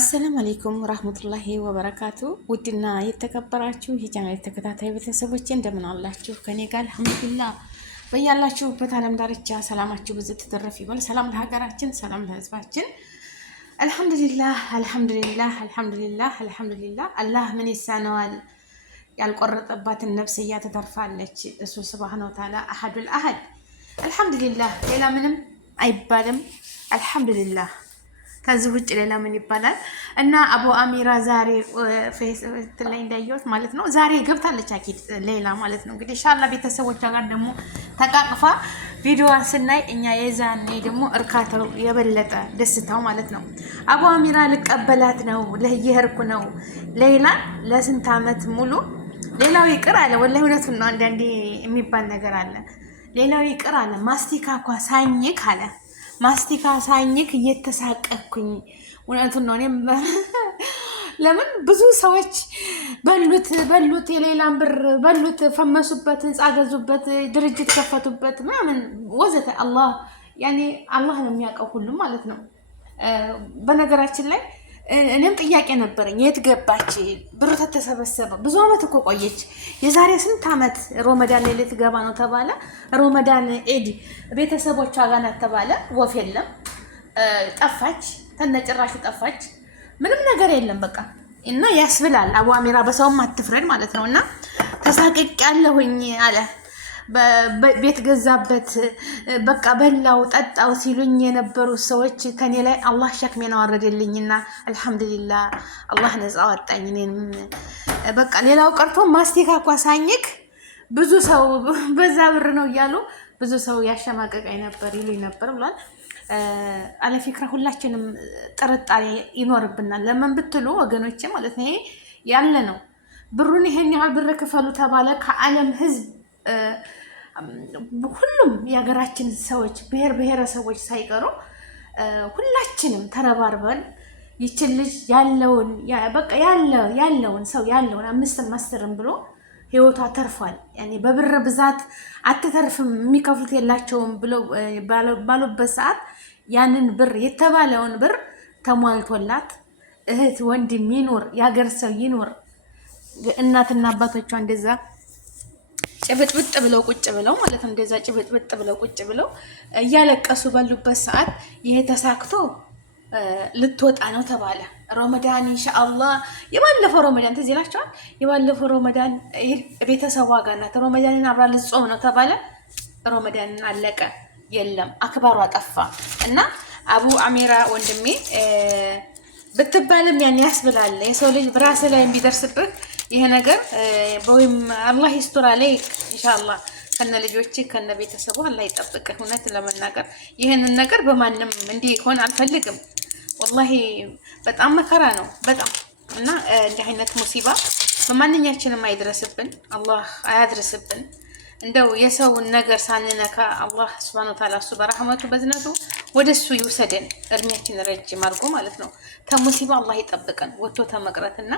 አሰላሙ አለይኩም ወራህመቱላሂ ወበረካቱ። ውድና የተከበራችሁ የቻናል ተከታታይ ቤተሰቦች እንደምን አላችሁ? ከኔ ጋር አልሐምዱሊላህ። በያላችሁበት ዓለም ዳርቻ ሰላማችሁ ብዙ ትተረፍ ይበል። ሰላም ለሀገራችን፣ ሰላም ለህዝባችን። አልሐምዱሊላህ አልሐምዱሊላህ አልሐምዱሊላህ አልሐምዱሊላህ። አላህ ምን ይሳነዋል? ያልቆረጠባትን ነፍስያ ትተርፋለች። እሱ ሱብሃነሁ ወተዓላ አሐዱል አሐድ። አልሐምዱሊላህ ሌላ ምንም አይባልም። አልሐምዱሊላህ ከዚህ ውጭ ሌላ ምን ይባላል? እና አቡ አሚራ ዛሬ ፌስቡክ ላይ እንዳየሁት ማለት ነው ዛሬ ገብታለች አኪድ ሌላ ማለት ነው። እንግዲህ ኢንሻአላህ ቤተሰቦቿ ጋር ደግሞ ተቃቅፋ ቪዲዮዋን ስናይ እኛ የዛኔ ደግሞ እርካታው የበለጠ ደስታው ማለት ነው። አቡ አሚራ ልቀበላት ነው ለየህርኩ ነው ሌላ ለስንት ዓመት ሙሉ ሌላው ይቅር አለ። ወላሂ እውነቱን ነው። አንዳንዴ የሚባል ነገር አለ። ሌላው ይቅር አለ ማስቲካ እንኳ ሳኝክ አለ ማስቲካ ሳኝክ እየተሳቀኩኝ እውነቱን ነው። እኔም ለምን ብዙ ሰዎች በሉት የሌላን ብር በሉት፣ ፈመሱበት፣ ህንፃ ገዙበት፣ ድርጅት ከፈቱበት ምናምን ወዘተ። አላህ ነው የሚያውቀው ሁሉም ማለት ነው። በነገራችን ላይ እኔም ጥያቄ ነበረኝ፣ የት ገባች ብሩ ተተሰበሰበ? ብዙ አመት እኮ ቆየች። የዛሬ ስንት አመት ሮመዳን ላይ ልትገባ ነው ተባለ። ሮመዳን ኢድ ቤተሰቦቿ ጋር ናት ተባለ። ወፍ የለም፣ ጠፋች፣ ተነጭራሹ ጠፋች። ምንም ነገር የለም በቃ። እና ያስብላል። አቡ አሚራ በሰውም አትፍረድ ማለት ነው። እና ተሳቅቅ ያለሁኝ አለ ቤት ገዛበት በቃ በላው ጠጣው ሲሉኝ የነበሩ ሰዎች ከኔ ላይ አላህ ሸክሜን አወረደልኝና አልሐምዱሊላህ አላህ ነፃ አወጣኝ። እኔም በቃ ሌላው ቀርቶ ማስቲካ እንኳ ሳኝክ ብዙ ሰው በዛ ብር ነው እያሉ ብዙ ሰው ያሸማቀቀኝ ነበር ይሉኝ ነበር ብሏል። አለፊክራ ሁላችንም ጥርጣሬ ይኖርብናል። ለምን ብትሉ ወገኖቼ ማለት ነው ያለ ነው። ብሩን ይሄን ያህል ብር ክፈሉ ተባለ። ከዓለም ህዝብ ሁሉም የሀገራችን ሰዎች ብሔረሰቦች ሳይቀሩ ሁላችንም ተረባርበን ይችን ልጅ ያለውን በቃ ያለውን ሰው ያለውን 5 ብሎ ህይወቷ ተርፏል። ያኔ በብር ብዛት አትተርፍም የሚከፍሉት የላቸውም ብሎ ባሉበት ሰዓት ያንን ብር የተባለውን ብር ተሟልቶላት እህት ወንድም ይኖር የሀገር ሰው ይኖር እናትና አባቶቿ እንደዛ ጭብጥብጥ ብለው ቁጭ ብለው ማለት ነው። እንደዛ ጭብጥብጥ ብለው ቁጭ ብለው እያለቀሱ ባሉበት ሰዓት ይሄ ተሳክቶ ልትወጣ ነው ተባለ። ረመዳን ኢንሻአላህ የባለፈው ረመዳን ትዝ ይላችኋል። የባለፈው ረመዳን ቤተሰቧ ጋር ናት። ረመዳንን አብራ ልትጾም ነው ተባለ። ረመዳንን አለቀ። የለም አክባሯ ጠፋ። እና አቡ አሚራ ወንድሜ ብትባልም ያን ያስብላል። የሰው ልጅ በራስ ላይ የሚደርስብህ ይሄ ነገር በወይም አላህ ይስጥራ ላይ ኢንሻአላህ ከነ ልጆች ከነ ቤተሰቡ አላህ ይጠብቅህ። እውነት ለመናገር ይሄንን ነገር በማንም እንዲሆን አልፈልግም። ወላሂ በጣም መከራ ነው በጣም። እና እንዲህ አይነት ሙሲባ በማንኛችንም አይድረስብን፣ አላህ አያድርስብን። እንደው የሰውን ነገር ሳንነካ አላህ ሱብሃነሁ ወተዓላ እሱ በረህመቱ በዝነቱ ወደሱ ይውሰደን፣ እድሜያችን ረጅም አድርጎ ማለት ነው። ተሙሲባ አላህ ይጠብቀን ወጥቶ ተመቅረትና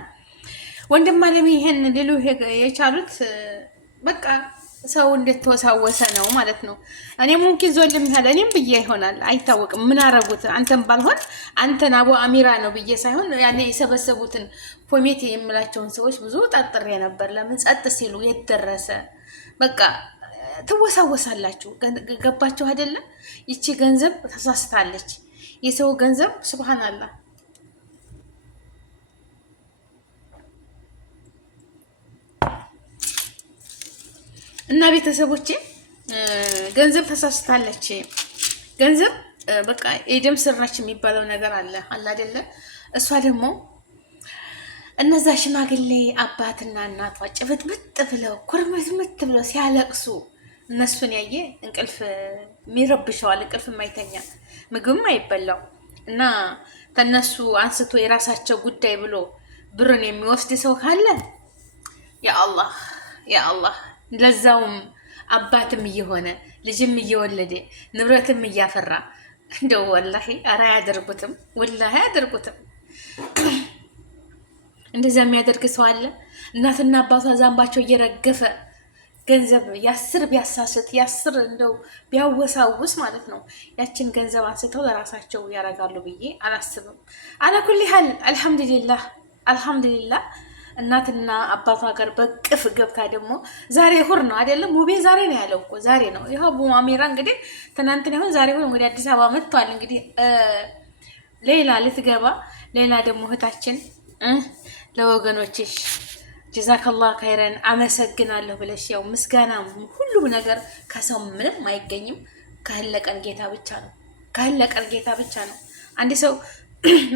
ወንድም አለሚ ይሄን ሊሉ የቻሉት በቃ ሰው እንደተወሳወሰ ነው ማለት ነው። እኔ ሙምኪን ዞልም ይላል እኔም ብዬ ይሆናል አይታወቅም። ምን አረጉት አንተም ባልሆን አንተን አቡ አሚራ ነው ብዬ ሳይሆን ያኔ የሰበሰቡትን ኮሚቴ የምላቸውን ሰዎች ብዙ ጠርጥሬ ነበር። ለምን ጸጥ ሲሉ የደረሰ በቃ ትወሳወሳላችሁ። ገባችሁ አይደለም? ይቺ ገንዘብ ተሳስታለች። የሰው ገንዘብ ሱብሃንአላህ እና ቤተሰቦቼ ገንዘብ ተሳስታለች። ገንዘብ በቃ የደም ስራች የሚባለው ነገር አለ አይደለ? እሷ ደግሞ እነዛ ሽማግሌ አባትና እናቷ ጭብጥብጥ ብለው ኩርምትምት ብለው ሲያለቅሱ እነሱን ያየ እንቅልፍ የሚረብሸዋል፣ እንቅልፍ የማይተኛ ምግብም አይበላው እና ከነሱ አንስቶ የራሳቸው ጉዳይ ብሎ ብሩን የሚወስድ ሰው ካለ ያ አላህ ለዛውም አባትም እየሆነ ልጅም እየወለደ ንብረትም እያፈራ እንደው ወላሂ ኧረ አያደርጉትም፣ ወላሂ አያደርጉትም። እንደዛ የሚያደርግ ሰው አለ? እናትና አባቷ ዛንባቸው እየረገፈ ገንዘብ ያስር ቢያሳስት ያስር እንደው ቢያወሳውስ ማለት ነው ያችን ገንዘብ አንስተው ለራሳቸው ያደርጋሉ ብዬ አላስብም። አላኩል ሀል አልሐምዱሊላህ እናትና አባቷ ጋር በቅፍ ገብታ ደግሞ ዛሬ ሁር ነው አይደለም? ሙቤ ዛሬ ነው ያለው እኮ ዛሬ ነው። ይኸው አቡ አሚራ እንግዲህ ትናንትና ይሁን ዛሬ ሁን እንግዲህ አዲስ አበባ መጥቷል። እንግዲህ ሌላ ልትገባ ሌላ ደግሞ እህታችን ለወገኖችሽ ጀዛከላህ ከይረን አመሰግናለሁ ብለሽ ያው ምስጋና ሁሉም ነገር ከሰው ምንም አይገኝም ከህለቀን ጌታ ብቻ ነው። ከህለቀን ጌታ ብቻ ነው። አንድ ሰው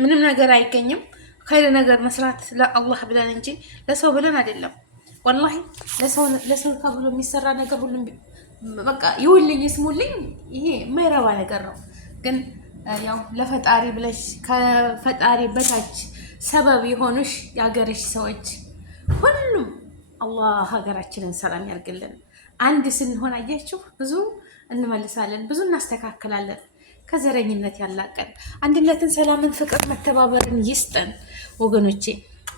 ምንም ነገር አይገኝም ኸይር ነገር መስራት ለአላህ ብለን እንጂ ለሰው ብለን አይደለም። ወላሂ ለሰው ተብሎ የሚሰራ ነገር ሁሉም በቃ ይውልኝ ይስሙልኝ ይሄ የማይረባ ነገር ነው። ግን ያው ለፈጣሪ ብለሽ ከፈጣሪ በታች ሰበብ የሆኑሽ የሀገርሽ ሰዎች ሁሉም አላህ ሀገራችንን ሰላም ያርግልን። አንድ ስንሆን አያችሁ ብዙ እንመልሳለን፣ ብዙ እናስተካክላለን። ከዘረኝነት ያላቀን አንድነትን፣ ሰላምን፣ ፍቅር፣ መተባበርን ይስጠን ወገኖቼ።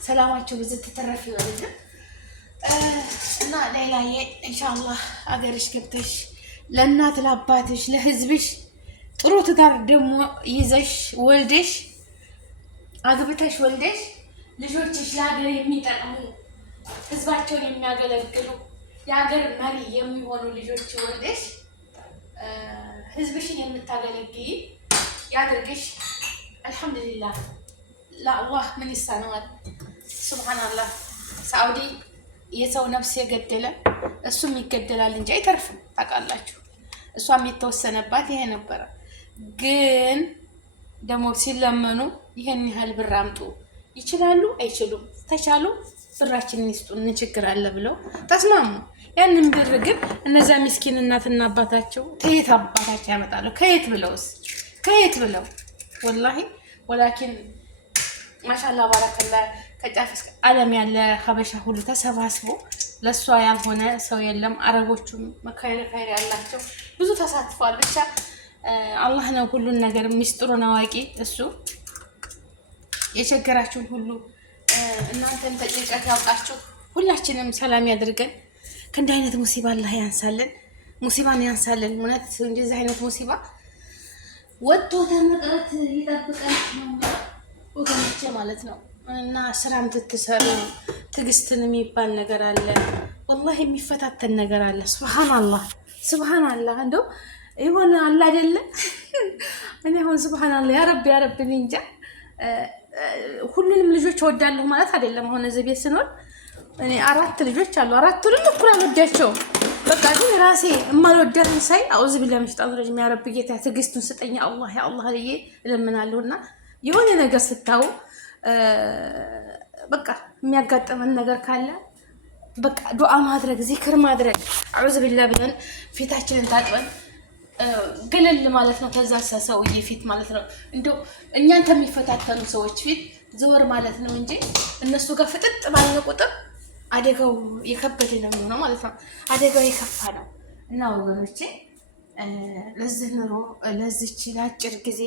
ሰላማችሁ ብዙ ተተረፍ ይበልልን እና ሌላዬ ኢንሻአላህ አገርሽ ገብተሽ ለእናት ለአባትሽ ለህዝብሽ ጥሩ ትዳር ደግሞ ይዘሽ ወልደሽ አግብተሽ ወልደሽ ልጆችሽ ለሀገር የሚጠቅሙ ህዝባቸውን የሚያገለግሉ የሀገር መሪ የሚሆኑ ልጆች ወልደሽ ህዝብሽን የምታገለግይ ያድርግሽ። አልሐምዱሊላህ ለአላህ ምን ይሳነዋል? ሱብሃንአላህ። ሳዑዲ የሰው ነፍስ የገደለ እሱም ይገደላል እንጂ አይተርፍም። ታውቃላችሁ፣ እሷም የተወሰነባት ይሄ ነበረ። ግን ደግሞ ሲለመኑ ይሄን ያህል ብር አምጡ ይችላሉ አይችሉም? ተቻሉ ብራችንን ይስጡን ችግር አለ ብለው ተስማሙ። ያንን ብር ግን እነዛ ምስኪን እናትና አባታቸው ከየት አባታቸው ያመጣሉ? ከየት ብለው ወላሂ ወላኪን ማሻአላህ ባረከላ ከጫፍ እስከ ዓለም ያለ ሀበሻ ሁሉ ተሰባስቦ ለሷ ያልሆነ ሰው የለም። አረቦቹም መካይር ያላቸው ብዙ ተሳትፏል። ብቻ አላህ ነው ሁሉን ነገር ሚስጥሩን አዋቂ እሱ። የቸገራችሁን ሁሉ እናንተን ተጭንቀት ያውቃችሁ። ሁላችንም ሰላም ያድርገን። ከእንዲህ አይነት ሙሲባ አላህ ያንሳልን፣ ሙሲባን ያንሳልን። እውነት እንደዚህ አይነት ሙሲባ ወጥቶ ተመቅረት ይጠብቀን ወገኖቼ ማለት ነው። እና ስራም ትትሰሩ ትዕግስትን የሚባል ነገር አለ። ወላሂ የሚፈታተን ነገር አለ። ሱብሃንአላህ እንደው የሆነ አለ አይደለ? እኔ አሁን ሱብሃንአላህ ያ ረቢ እንጃ። ሁሉንም ልጆች እወዳለሁ ማለት አይደለም። አሁን እዚህ ቤት ስኖር እኔ 4 ልጆች አሉ። 4ቱንም እኩል አልወዳቸውም። በቃ ግን ራሴ የማልወዳትን ሳይ አውዝ ቢላሂ ሚነሽ ሸይጣኒ ረጂም ያ ረቢ ጌታ ትዕግስቱን ስጠኝ አላህ ያ አላህ ልዬ እለምናለሁና የሆነ ነገር ስታው በቃ የሚያጋጥመን ነገር ካለ በቃ ዱዓ ማድረግ ዚክር ማድረግ አውዝ ቢላሂ ብለን ፊታችንን ታጥበን ገለል ማለት ነው። ከዛ ሰውዬ ፊት ማለት ነው እንደው እኛን ከሚፈታተኑ ሰዎች ፊት ዘወር ማለት ነው እንጂ እነሱ ጋር ፍጥጥ ባለ ቁጥር አደጋው የከበደ ነው የሚሆነው ማለት ነው። አደጋው የከፋ ነው እና ወገኖቼ ለዚህ ኑሮ ለዚች ለአጭር ጊዜ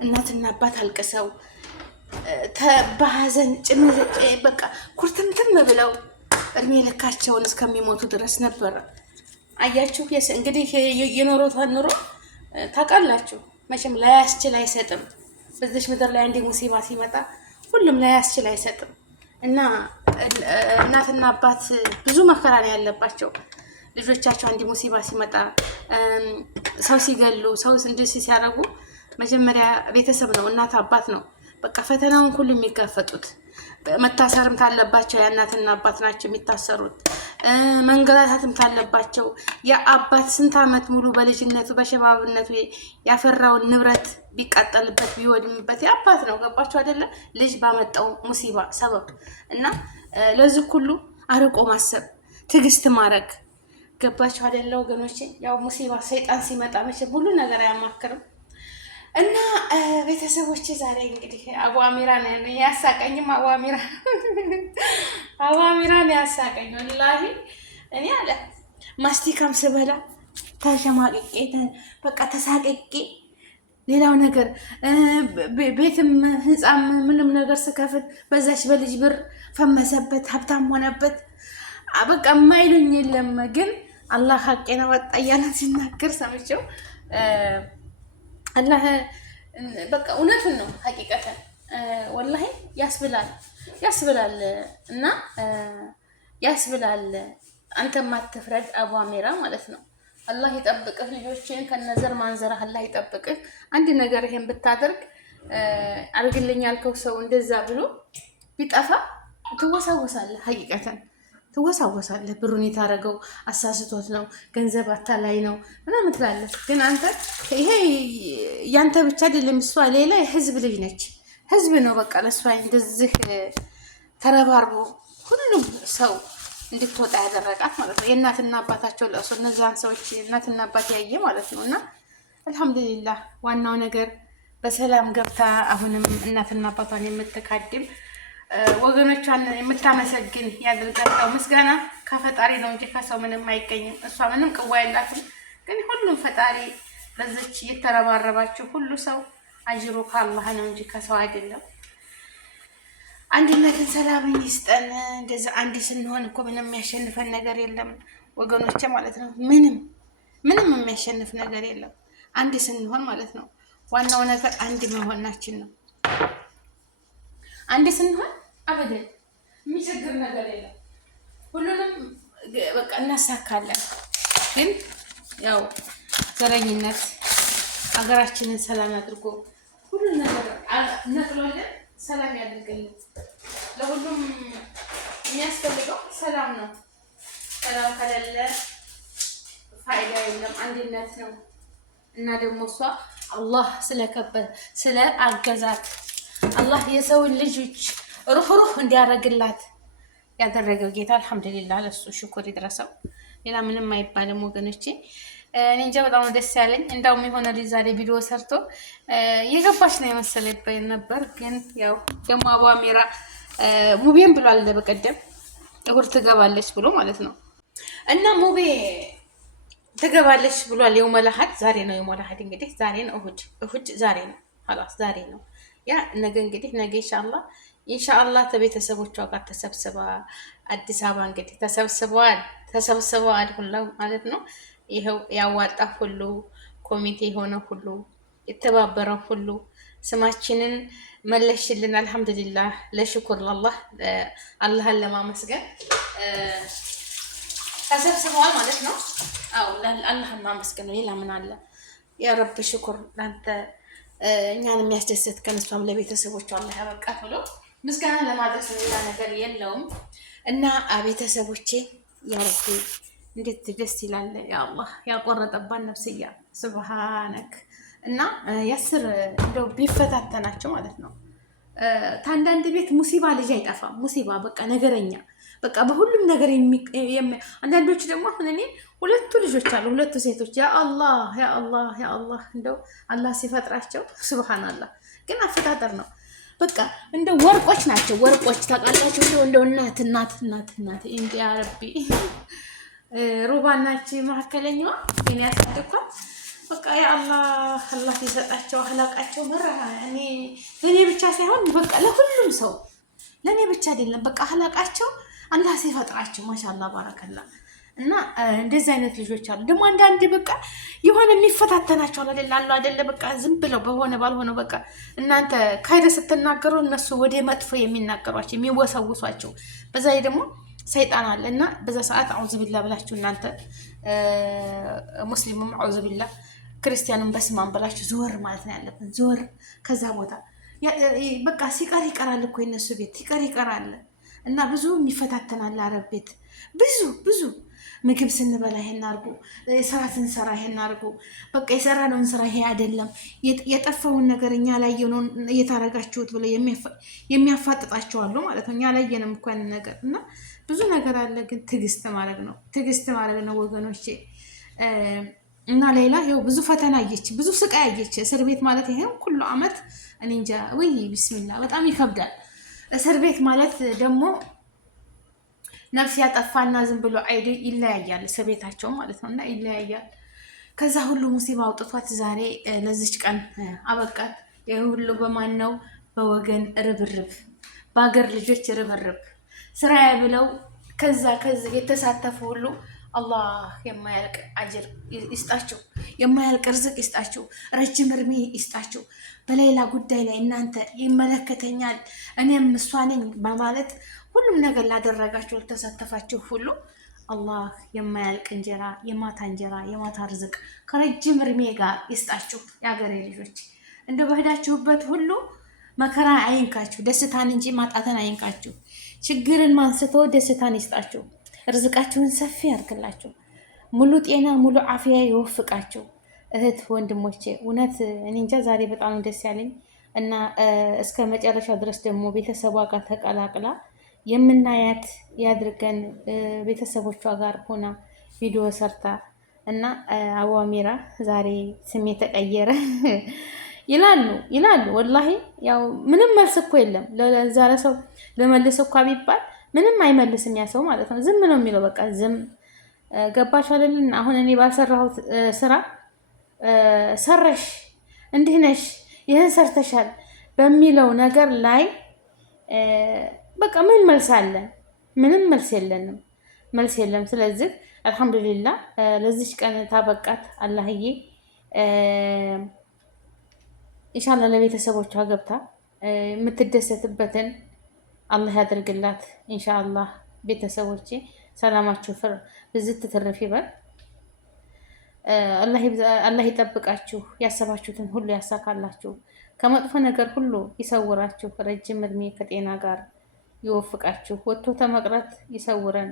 እናትና አባት አልቅሰው በሀዘን ጭምር በቃ ኩርትምትም ብለው እድሜ ልካቸውን እስከሚሞቱ ድረስ ነበረ። አያችሁ እንግዲህ የኖሮታን ኑሮ ታውቃላችሁ። መቼም ላያስችል አይሰጥም። በዚህ ምድር ላይ አንድ ሙሲባ ሲመጣ ሁሉም ላያስችል አይሰጥም እና እናትና አባት ብዙ መከራ ነው ያለባቸው። ልጆቻቸው አንድ ሙሲባ ሲመጣ ሰው ሲገሉ ሰው እንደዚህ ሲያደርጉ መጀመሪያ ቤተሰብ ነው፣ እናት አባት ነው በቃ ፈተናውን ሁሉ የሚጋፈጡት። መታሰርም ካለባቸው የእናትና አባት ናቸው የሚታሰሩት። መንገላታትም ካለባቸው የአባት ስንት ዓመት ሙሉ በልጅነቱ በሸባብነቱ ያፈራውን ንብረት ቢቃጠልበት ቢወድምበት የአባት ነው። ገባችሁ አይደለ? ልጅ ባመጣው ሙሲባ ሰበብ እና ለዚህ ሁሉ አርቆ ማሰብ ትዕግስት ማድረግ ገባችሁ አይደለ ወገኖቼ? ያው ሙሲባ ሰይጣን ሲመጣ መቼም ሁሉ ነገር አያማክርም። እና ቤተሰቦቼ ዛሬ እንግዲህ አቡ አሚራ ነው ያሳቀኝም። አቡ አሚራ ነው ያሳቀኝ ወላሂ። እኔ አለ ማስቲካም ስበላ ተሸማቅቄ በቃ ተሳቅቄ፣ ሌላው ነገር ቤትም ህንፃም ምንም ነገር ስከፍት በዛች በልጅ ብር ፈመሰበት፣ ሀብታም ሆነበት። በቃ የማይሉኝ የለም። ግን አላህ ሀቄን አወጣ እያለ ሲናገር ሰምቼው አላህ በቃ እውነቱን ነው ሀቂቀተን ወላሂ ያስብላል እና ያስብላል። አንተ ማትፍረድ አቡ አሚራ ማለት ነው። አላህ ይጠብቅህ፣ ልጆችን ከነዘር ማንዘራህ አላህ ይጠብቅህ። አንድ ነገር ይሄን ብታደርግ አድርግልኝ ያልከው ሰው እንደዛ ብሎ ቢጠፋ ትወሳወሳለህ፣ ሀቂቀተን ትወሳወሳለህ። ብሩን የታረገው አሳስቶት ነው፣ ገንዘብ አታላይ ነው ምናምን ትላለህ። ግን አንተ ይሄ ያንተ ብቻ አይደለም፣ እሷ ሌላ የህዝብ ልጅ ነች። ህዝብ ነው በቃ ለእሷ እንደዚህ ተረባርቦ ሁሉም ሰው እንድትወጣ ያደረጋት ማለት ነው። የእናትና አባታቸው ለእሱ እነዛን ሰዎች እናትና አባት ያየ ማለት ነው። እና አልሐምዱሊላህ ዋናው ነገር በሰላም ገብታ አሁንም እናትና አባቷን የምትካድም ወገኖቿን የምታመሰግን ያደርጋታው። ምስጋና ከፈጣሪ ነው እንጂ ከሰው ምንም አይገኝም። እሷ ምንም ቅዋ የላትም። ግን ሁሉም ፈጣሪ በዚች እየተረባረባችሁ ሁሉ ሰው አጅሩ ከአላህ ነው እንጂ ከሰው አይደለም። አንድነትን ሰላምን ይስጠን። እንደዛ አንድ ስንሆን እኮ ምንም የሚያሸንፈን ነገር የለም ወገኖቼ ማለት ነው። ምንም የሚያሸንፍ ነገር የለም አንድ ስንሆን ማለት ነው። ዋናው ነገር አንድ መሆናችን ነው። አንድ ስንሆን አበደን የሚቸግር ነገር የለም። ሁሉንም በቃ እናሳካለን። ግን ያው ዘረኝነት ሀገራችንን ሰላም አድርጎ ሁሉን ነገር ነጥሎልን ሰላም ያድርግልን። ለሁሉም የሚያስፈልገው ሰላም ነው። ሰላም ከሌለ ፋይዳ የለም፣ አንድነት ነው። እና ደግሞ እሷ አላህ ስለ አገዛት አላህ የሰውን ልጆች ሩህ እንዲያደርግላት ያደረገው ጌታ አልሐምዱሊላህ፣ ለሱ ሽኩር ይድረሰው። ሌላ ምንም አይባልም ወገኖቼ። እኔ እንጃ በጣም ደስ ያለኝ። እንዳውም የሆነ ልጅ ዛሬ ቪዲዮ ሰርቶ የገባች ነው የመሰለኝ ነበር። ግን ያው ደግሞ አቡ አሚራ ሙቤም ብሏል በቀደም ጥቁር ትገባለች ብሎ ማለት ነው። እና ሙቤ ትገባለች ብሏል። የውመል አሀድ ዛሬ ነው። የውመል አሀድ እንግዲህ ዛሬ ነው። እሁድ ዛሬ ነው። ኸላስ ዛሬ ነው። ያ ነገ እንግዲህ ነገ ኢንሻአላህ ከቤተሰቦቿ ጋር ተሰብስባ አዲስ አበባ እንግዲህ ተሰብስበዋል ሁላ ማለት ነው። ይኸው ያዋጣ ሁሉ ኮሚቴ የሆነ ሁሉ የተባበረው ሁሉ ስማችንን መለሽልን። አልሐምዱሊላህ ለሽኩር ለአላህ አላህን ለማመስገን ተሰብስበዋል ማለት ነው። አው አላህን ማመስገን ነው። ሌላ ምን አለ? ያ ረብ ሽኩር ላንተ እኛን የሚያስደስት ከነሷም ለቤተሰቦቿ አላህ ያበቃት ብሎ ምስጋና ለማድረስ ሌላ ነገር የለውም። እና ቤተሰቦቼ ያ ረብ እንዴት ደስ ይላል። ያ አላህ ያቆረጠባን ነፍስያ ሱብሃነክ። እና ያስር እንደው ቢፈታተናቸው ማለት ነው። ታንዳንድ ቤት ሙሲባ ልጅ አይጠፋም። ሙሲባ በቃ ነገረኛ በቃ በሁሉም ነገር አንዳንዶቹ ደግሞ አሁን እኔ ሁለቱ ልጆች አሉ፣ ሁለቱ ሴቶች። ያ አላህ ያ አላህ ያ አላህ እንደው አላህ ሲፈጥራቸው ሱብሃንአላህ። ግን አፈጣጠር ነው በቃ እንደ ወርቆች ናቸው። ወርቆች ታውቃላችሁ። እንደው እናት እንደ ያ ረቢ ሩባናች መካከለኛዋ እኔ ያሳደኳት በቃ ያ አላህ አላህ ይሰጣቸው አህላቃቸው መረሃ። እኔ ብቻ ሳይሆን በቃ ለሁሉም ሰው ለኔ ብቻ አይደለም በቃ አህላቃቸው አላህ ሲፈጥራቸው ማሻአላህ ባረከላ። እና እንደዚህ አይነት ልጆች አሉ። ደግሞ አንዳንድ በቃ የሆነ የሚፈታተናቸው አለ አይደለ በቃ ዝም ብለው በሆነ ባልሆነው በቃ እናንተ ካይደ ስትናገሩ እነሱ ወደ መጥፎ የሚናገሯቸው የሚወሰውሷቸው በዛ ላይ ደግሞ ሰይጣን አለ። እና በዛ ሰዓት አዑዙ ቢላህ ብላችሁ እናንተ ሙስሊሙም አዑዙ ቢላህ ክርስቲያኑም በስማም ብላችሁ ዞር ማለት ነው ያለብን። ዞር ከዛ ቦታ በቃ ሲቀር ይቀራል እኮ የነሱ ቤት ይቀራል። እና ብዙ የሚፈታተናል አረብ ቤት ብዙ ምግብ ስንበላ ይሄን አርጉ፣ ስራ ስንሰራ ይሄን አርጉ። በቃ የሰራነውን ስራ ይሄ አይደለም የጠፋውን ነገር እኛ ላየነውን እየታረጋችሁት ብለው የሚያፋጥጣቸዋሉ ማለት ነው። እኛ ላየንም እኮ ያንን ነገር እና ብዙ ነገር አለ። ግን ትዕግስት ማድረግ ነው ወገኖቼ። እና ሌላ ይኸው ብዙ ፈተና አየች፣ ብዙ ስቃይ አየች። እስር ቤት ማለት ይሄው ሁሉ አመት እኔ እንጃ ወይ ቢስሚላህ በጣም ይከብዳል። እስር ቤት ማለት ደግሞ ነፍስ ያጠፋና ዝም ብሎ አይዲ ይለያያል። እስር ቤታቸው ማለት ነው እና ይለያያል። ከዛ ሁሉ ሙሲባ አውጥቷት ዛሬ ለዚች ቀን አበቃት። ይሄ ሁሉ በማን ነው? በወገን ርብርብ፣ በአገር ልጆች ርብርብ። ስራዬ ብለው ከዚህ የተሳተፉ ሁሉ አላህ የማያልቅ አጅር ይስጣችሁ፣ የማያልቅ ርዝቅ ይስጣችሁ፣ ረጅም እርሜ ይስጣችሁ። በሌላ ጉዳይ ላይ እናንተ ይመለከተኛል እኔም እሷ ነኝ በማለት ሁሉም ነገር ላደረጋችሁ ለተሳተፋችሁ ሁሉ አላህ የማያልቅ እንጀራ፣ የማታ ርዝቅ ከረጅም እርሜ ጋር ይስጣችሁ። የሀገሬ ልጆች እንደ በሄዳችሁበት ሁሉ መከራ አይንካችሁ፣ ደስታን እንጂ ማጣትን አይንካችሁ። ችግርን ማንስቶ ደስታን ይስጣችሁ። ርዝቃችሁን ሰፊ ያርግላችሁ። ሙሉ ጤና ሙሉ አፍያ ይወፍቃችሁ። እህት ወንድሞቼ፣ እውነት እኔ እንጃ ዛሬ በጣም ደስ ያለኝ እና እስከ መጨረሻ ድረስ ደግሞ ቤተሰቧ ጋር ተቀላቅላ የምናያት ያድርገን። ቤተሰቦቿ ጋር ሆና ቪዲዮ ሰርታ እና አዋሚራ ዛሬ ስሜ ተቀየረ ይላሉ። ወላሂ ያው ምንም መልስ እኮ የለም ለዛ ለሰው ለመልስ እኮ ቢባል ምንም አይመልስም ያ ሰው ማለት ነው። ዝም ነው የሚለው በቃ ዝም። ገባችሁ አይደል? አሁን እኔ ባልሰራሁት ስራ ሰረሽ እንዲህ ነሽ ይህን ሰርተሻል በሚለው ነገር ላይ በቃ ምን መልስ አለን? ምንም መልስ የለንም፣ መልስ የለም። ስለዚህ አልሐምዱሊላህ ለዚች ቀን ታበቃት አላህዬ። ኢንሻአላህ ለቤተሰቦቿ ገብታ የምትደሰትበትን አላህ ያደርግላት። ኢንሻአላህ ቤተሰቦቼ ሰላማችሁ ብዝት ትርፍ ይበል። አላህ ይጠብቃችሁ፣ ያሰባችሁትን ሁሉ ያሳካላችሁ፣ ከመጥፎ ነገር ሁሉ ይሰውራችሁ፣ ረጅም እድሜ ከጤና ጋር ይወፍቃችሁ፣ ወጥቶ ተመቅረት ይሰውረን።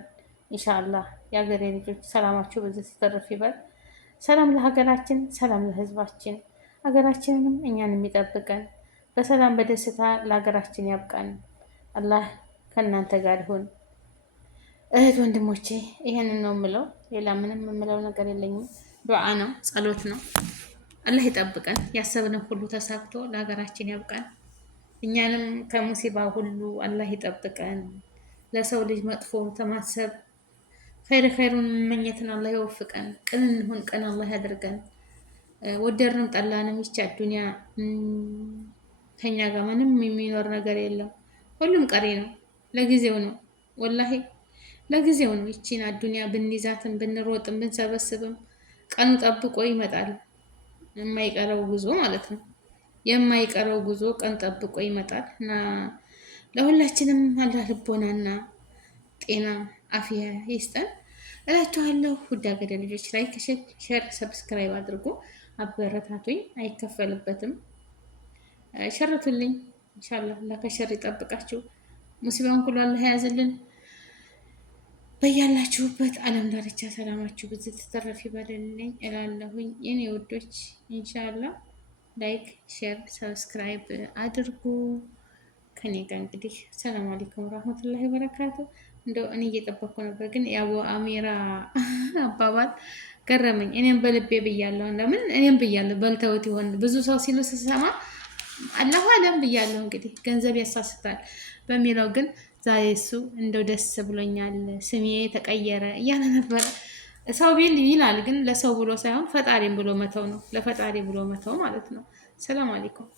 ኢንሻአላህ የሀገሬ ልጆች ሰላማችሁ ብዝት ትርፍ ይበል። ሰላም ለሀገራችን፣ ሰላም ለህዝባችን፣ ሀገራችንንም እኛን የሚጠብቀን በሰላም በደስታ ለሀገራችን ያብቃን። አላህ ከእናንተ ጋር ይሁን። እህት ወንድሞቼ ይሄንን ነው የምለው፣ ሌላ ምንም የምለው ነገር የለኝም። ዱዓ ነው፣ ጸሎት ነው። አላህ ይጠብቀን፣ ያሰብነው ሁሉ ተሳክቶ ለሀገራችን ያብቃን። እኛንም ከሙሲባ ሁሉ አላህ ይጠብቀን። ለሰው ልጅ መጥፎ ተማሰብ ኸይሩን መመኘትን አላህ ይወፍቀን። ቅን እንሁን፣ ቅን አላህ ያደርገን። ወደድንም ጠላንም ይቻ ዱንያ ከኛ ጋር ምንም የሚኖር ነገር የለም። ሁሉም ቀሪ ነው፣ ለጊዜው ነው። ወላሂ ለጊዜው ነው። ይቺን አዱንያ ብንይዛትም ብንሮጥም ብንሰበስብም ቀኑ ጠብቆ ይመጣል። የማይቀረው ጉዞ ማለት ነው። የማይቀረው ጉዞ ቀን ጠብቆ ይመጣል እና ለሁላችንም አላህ ልቦናና ጤና አፍያ ይስጠን እላችኋለሁ። ውድ ሀገሬ ልጆች ላይክ፣ ሼር፣ ሰብስክራይብ አድርጉ፣ አበረታቱኝ። አይከፈልበትም። ሸርቱልኝ። ኢንሻአላህ አላህ ከሸር ይጠብቃችሁ። ሙሲባውን ሁሉ አላህ ያዝልን። በያላችሁበት ዓለም ዳርቻ ሰላማችሁ ብዙ ተተረፍ ይበልልኝ እላለሁኝ የኔ ውዶች። ኢንሻአላህ ላይክ፣ ሼር፣ ሰብስክራይብ አድርጉ ከኔ ጋር እንግዲህ ሰላም አለይኩም ወራህመቱላሂ ወበረካቱ። እንደው እኔ እየጠበቅኩ ነበር ግን ያው አሚራ አባባል ገረመኝ። እኔም በልቤ ብያለሁ። ለምን እኔም ብያለሁ በልተውት ይሆን ብዙ ሰው ሲሉ ስሰማ አላሁ አለም ብያለሁ። እንግዲህ ገንዘብ ያሳስታል በሚለው ግን ዛሬ እሱ እንደው ደስ ብሎኛል፣ ስሜ ተቀየረ እያለ ነበረ። ሰው ቢል ይላል ግን ለሰው ብሎ ሳይሆን ፈጣሪም ብሎ መተው ነው። ለፈጣሪ ብሎ መተው ማለት ነው። ሰላም አለይኩም።